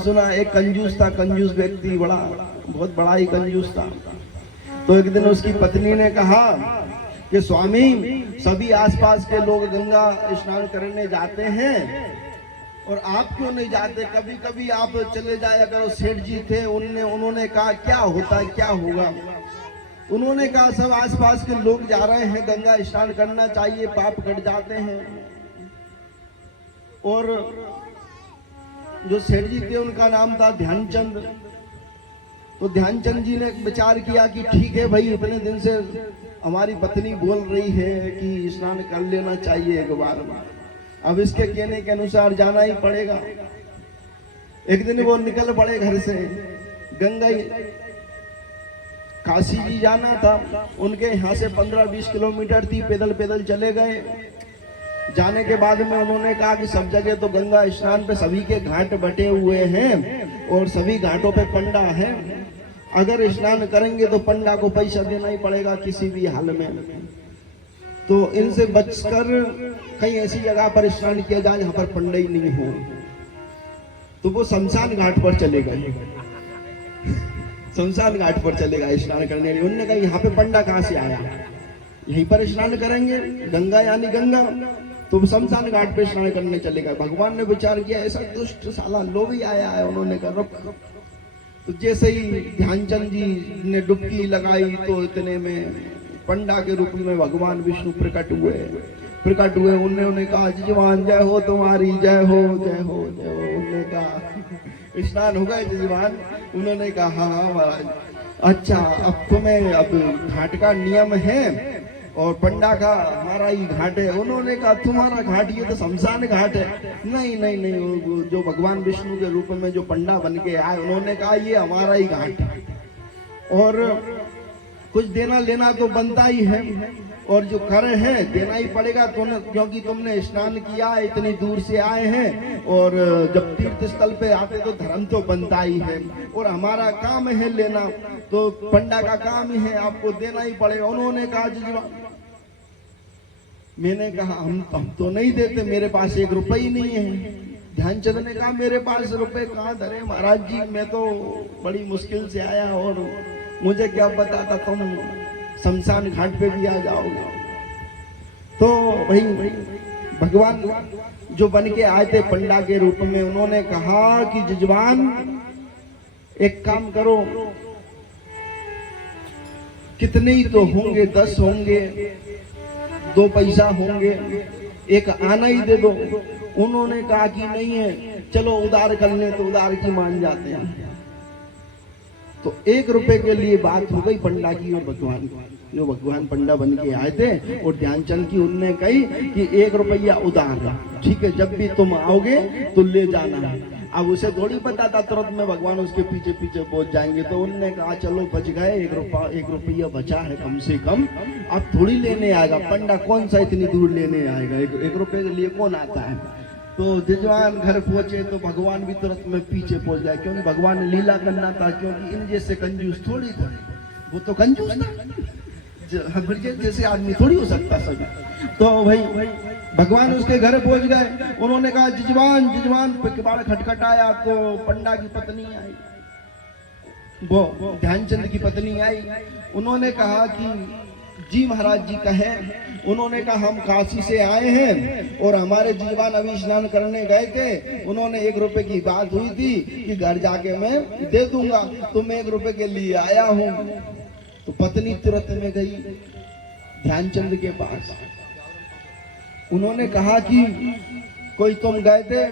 सुना एक कंजूस था, कंजूस व्यक्ति, बड़ा बहुत बड़ा ही कंजूस था। तो एक दिन उसकी पत्नी ने कहा कि स्वामी, सभी आसपास के लोग गंगा स्नान करने जाते हैं और आप क्यों नहीं जाते? कभी कभी आप चले जाया करो। सेठ जी थे, उन्होंने कहा क्या होता है, क्या होगा? उन्होंने कहा सब आसपास के लोग जा रहे हैं, गंगा स्नान करना चाहिए, पाप कट जाते हैं। और जो सेठ जी थे उनका नाम था ध्यानचंद। तो ध्यानचंद जी ने विचार किया कि ठीक है भाई, इतने दिन से हमारी पत्नी बोल रही है कि स्नान कर लेना चाहिए एक बार में, अब इसके कहने के अनुसार जाना ही पड़ेगा। एक दिन वो निकल पड़े घर से, गंगा काशी जी जाना था, उनके यहाँ से 15-20 किलोमीटर थी, पैदल पैदल चले गए। जाने के बाद में उन्होंने कहा कि सब जगह तो गंगा स्नान पे सभी के घाट बटे हुए हैं और सभी घाटों पे पंडा है, अगर स्नान करेंगे तो पंडा को पैसा देना ही पड़ेगा किसी भी हाल में। तो इनसे बचकर कहीं ऐसी जगह पर स्नान किया जाए जहां पर पंडा ही नहीं हो। तो वो शमशान घाट पर चले गए, शमशान घाट पर चले गए स्नान करने। उन्होंने कहा यहाँ पे पंडा कहाँ से आया, यहीं पर स्नान करेंगे, गंगा यानी गंगा। तो शमशान घाट पे स्नान करने चले गए। भगवान ने विचार किया ऐसा दुष्ट साला लोभी आया है, उन्होंने कहा रुक। तो जैसे ही ध्यानचंद जी ने डुबकी लगाई तो इतने में पंडा के रूप में भगवान विष्णु प्रकट हुए। उन्होंने कहा जजमान जय हो तुम्हारी, जय हो जय हो जय हो। उन्होंने कहा स्नान हो गए जजमान? उन्होंने कहा हाँ महाराज। अच्छा, अब तुम्हें अब घाट का नियम है और पंडा का हमारा ही घाट है। उन्होंने कहा तुम्हारा घाट, ये तो शमशान घाट है। नहीं, जो भगवान विष्णु के रूप में जो पंडा बन के आए, उन्होंने कहा ये हमारा ही घाट है और कुछ देना लेना तो बनता ही है और जो कर है देना ही पड़ेगा क्योंकि तुमने स्नान किया, इतनी दूर से आए हैं और जब तीर्थ स्थल पे आते तो धर्म तो बनता ही है और हमारा काम है लेना, तो पंडा का काम ही है, आपको देना ही पड़ेगा। उन्होंने कहा जजमान, मैंने कहा हम तो नहीं देते, मेरे पास 1 रुपया ही नहीं है। ध्यानचंद ने कहा मेरे पास रुपए कहाँ धरे महाराज जी, मैं तो बड़ी मुश्किल से आया और मुझे क्या पता था तुम शमशान घाट पे भी आ जाओगे। तो भाई भगवान जो बन के आए थे पंडा के रूप में, उन्होंने कहा कि जजमान एक काम करो, कितने ही तो होंगे, 10 होंगे, 2 पैसा होंगे, एक आना ही दे दो। उन्होंने कहा कि नहीं है, चलो उधार कर ले, तो उधार की मान जाते हैं। तो 1 रुपए के लिए बात हो गई पंडा की और भगवान की, जो भगवान पंडा बन के आए थे और ध्यानचंद की। उनने कही कि 1 रुपया उधार, ठीक है, जब भी तुम आओगे तो ले जाना है। अब उसे थोड़ी पता था तुरंत में भगवान उसके पीछे पीछे पहुंच जाएंगे। तो उनने कहा चलो बच गए, 1 रुपया बचा है कम से कम, अब थोड़ी लेने आएगा पंडा, कौन सा इतनी दूर लेने आएगा, 1 रुपये के लिए कौन आता है। तो जजमान घर पहुंचे तो भगवान भी तुरंत में पीछे पहुंच जाए, क्योंकि भगवान ने लीला करना था, क्योंकि इन जैसे कंजूस थोड़ी थे, वो तो कंजूस था, जैसे आदमी थोड़ी हो सकता सभी। तो भाई भगवान उसके घर पहुंच गए। उन्होंने कहा जजमान किवाड़ खटखटाया तो पंडा की पत्नी आई, वो ध्यानचंद की पत्नी आई। उन्होंने कहा कि जी महाराज जी कहे। उन्होंने कहा हम काशी से आए हैं और हमारे जीवान अभी स्नान करने गए थे, उन्होंने 1 रुपए की बात हुई थी कि घर जाके मैं दे दूंगा, तो मैं 1 रुपए के लिए आया हूँ। तो पत्नी तुरंत में गई ध्यानचंद के पास। उन्होंने कहा कि कोई तुम गए थे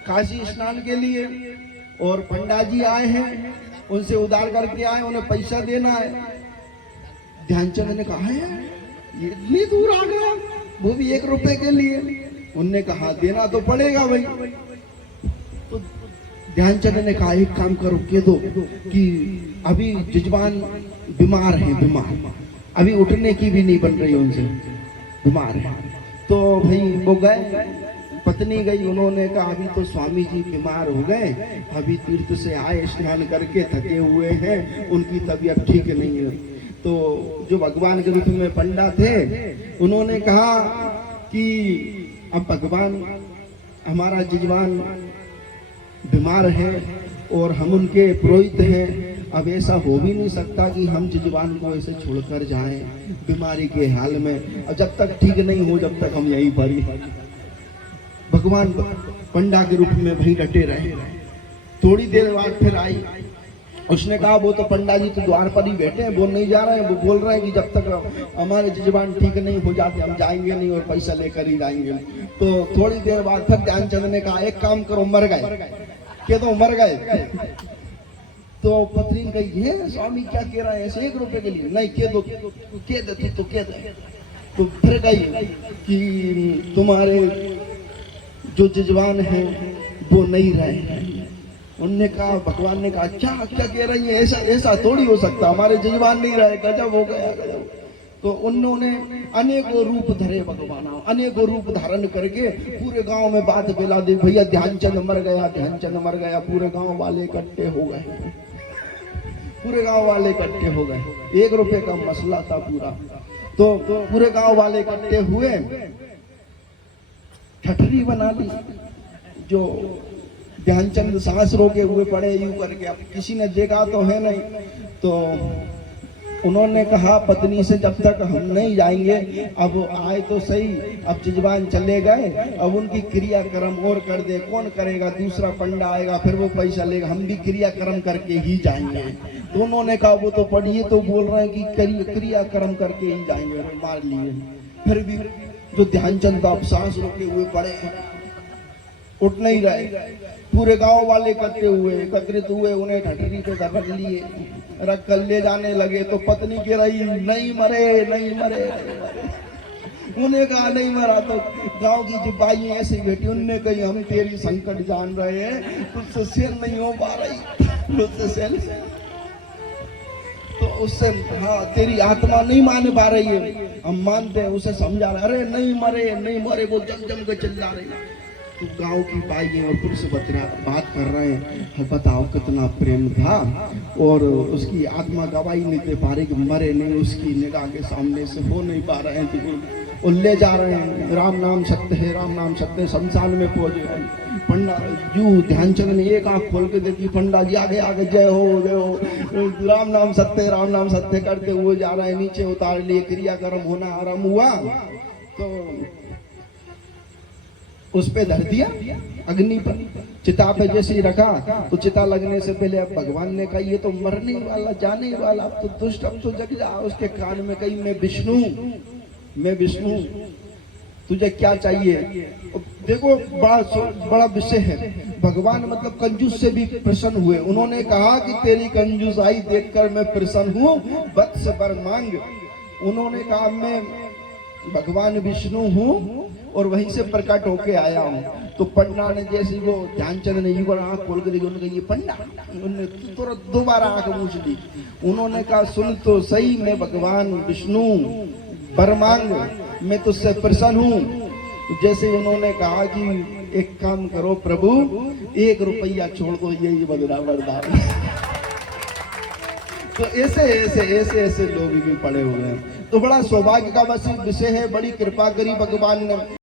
काशी स्नान के लिए और पंडा जी आए हैं, उनसे उधार करके आए, उन्हें पैसा देना है। ध्यानचंद ने कहा है ये इतनी दूर आ गया, वो भी 1 रुपए के लिए। उनने कहा देना तो पड़ेगा भाई। तो ध्यानचंद ने कहा एक काम करो, कह दो कि अभी जजमान बीमार है, अभी उठने की भी नहीं बन रही उनसे, बीमार है। तो भाई वो गए, पत्नी गई। उन्होंने कहा अभी तो स्वामी जी बीमार हो गए, अभी तीर्थ से आए, स्नान करके थके हुए हैं, उनकी तबीयत ठीक नहीं है। तो जो भगवान के रूप में पंडा थे, उन्होंने कहा कि अब भगवान हमारा जजमान बीमार है, और हम उनके पुरोहित हैं। अब ऐसा हो भी नहीं सकता कि हम जजमान को ऐसे छोड़कर जाएं बीमारी के हाल में। और जब तक ठीक नहीं हो जब तक हम यहीं पर ही भगवान पंडा के रूप में वहीं डटे रहे। थोड़ी देर बाद फिर आई, उसने कहा वो तो पंडा जी तो द्वार पर ही बैठे हैं, वो नहीं जा रहे हैं। वो बोल रहे हैं कि जब तक हमारे जजमान ठीक नहीं हो जाते हम जाएंगे नहीं और पैसा लेकर ही जाएंगे। तो थोड़ी देर बाद फिर ध्यानचंद ने कहा एक काम करो, मर गए के तो मर गए। तो पत्नी ने कही ये स्वामी क्या कह रहा है ऐसे 1 रुपए के लिए? नहीं के दो, के दे तो के दे। तो फिर कही कि तुम्हारे जो जजमान हैं वो नहीं रहे हैं। उनने कहा, भगवान ने कहा क्या क्या कह रही है, ऐसा ऐसा थोड़ी हो सकता, हमारे जजमान नहीं रहे, गजब हो गया गजब। तो उन्होंने अनेकों रूप धरे भगवान, अनेकों रूप धारण करके पूरे गांव में बात फैला दी, भैया ध्यानचंद मर गया, ध्यानचंद मर गया। पूरे गांव वाले इकट्ठे हो गए, पूरे गांव वाले इकट्ठे हो गए। 1 रुपए का मसला था पूरा। तो पूरे गांव वाले इकट्ठे हुए, ठठरी बना ली। जो ध्यानचंद सांस रोके हुए पड़े यूं करके, अब किसी ने देखा तो है नहीं। तो उन्होंने कहा पत्नी से जब तक हम नहीं जाएंगे, अब आए तो सही, अब जजमान चले गए, अब उनकी क्रियाक्रम और कर दे, कौन करेगा? दूसरा पंडा आएगा फिर वो पैसा लेगा, हम भी क्रियाक्रम करके ही जाएंगे। तो उन्होंने कहा वो तो पढ़िए, तो बोल रहे हैं कि क्रियाक्रम करके ही जाएंगे, मार लिए। फिर भी जो ध्यानचंद अब सांस रोके हुए पड़े, उठ नहीं रहे। पूरे गांव वाले एकत्रित हुए, उन्हें ठठरी पे रख लिए, रख कर ले जाने लगे। तो पत्नी कह रही नहीं मरे, नहीं मरे, नहीं मरे। उन्हें कहा नहीं मरा। तो गांव की जो बाई ऐसे बैठी, उनने कही हम तेरी संकट जान रहे हैं, तुझसे सहन नहीं हो पा रही, तुझसे सहन। तो उससे हाँ तेरी आत्मा नहीं मान पा रही है, हम मानते हैं। उसे समझा रहे, अरे नहीं मरे, नहीं मरे, वो जम जम के चिल्ला रही। तो गांव की बाई और पुरुष बात कर रहे हैं, बताओ कितना प्रेम था, और उसकी आत्मा गवाही नहीं दे पा रही कि मरे नहीं, उसकी निगाह के सामने से हो नहीं पा रहे हैं। और ले जा रहे हैं, राम नाम सत्य है, राम नाम सत्य है। शमशान में पहुंचे पंडा जू ध्यानचंद ने एक आंख खोल के देखी, पंडा जी आगे आगे जय हो जय हो, राम नाम सत्य, राम नाम सत्य करते हुए जा रहे हैं। नीचे उतार लिए, क्रियाक्रम होना आरंभ हुआ। तो उस पे धर दिया अग्नि पर, चिता पे जैसे ही रखा, तो चिता लगने से पहले अब भगवान ने कहा ये तो मरने वाला, जाने वाला, अब तो दुष्ट, अब तो जग जा। उसके कान में कही मैं विष्णु, मैं विष्णु, तुझे क्या चाहिए? देखो बड़ा विषय है। भगवान मतलब कंजूस से भी प्रसन्न हुए। उन्होंने कहा कि तेरी कंजूसाई देखकर मैं प्रसन्न हूँ, वत्स वर मांग। उन्होंने कहा मैं भगवान विष्णु हूँ और वहीं से प्रकट होके आया हूँ। तो पंडा ने जैसे वो ध्यानचंद ने युगल आंख खोल के देखी, उन्होंने कहा ये पंडा, उन्होंने तुरंत दोबारा आंख मूंछ ली। उन्होंने कहा सुन तो सही, मैं भगवान विष्णु वर मांग, मैं तुझसे प्रसन्न हूँ। जैसे उन्होंने कहा कि एक काम करो प्रभु, 1 रुपया छोड़ दो, यही बदला वरदान। तो ऐसे ऐसे ऐसे ऐसे लोग भी पड़े हुए हैं। तो बड़ा सौभाग्य का विषय है, बड़ी कृपा करी भगवान ने।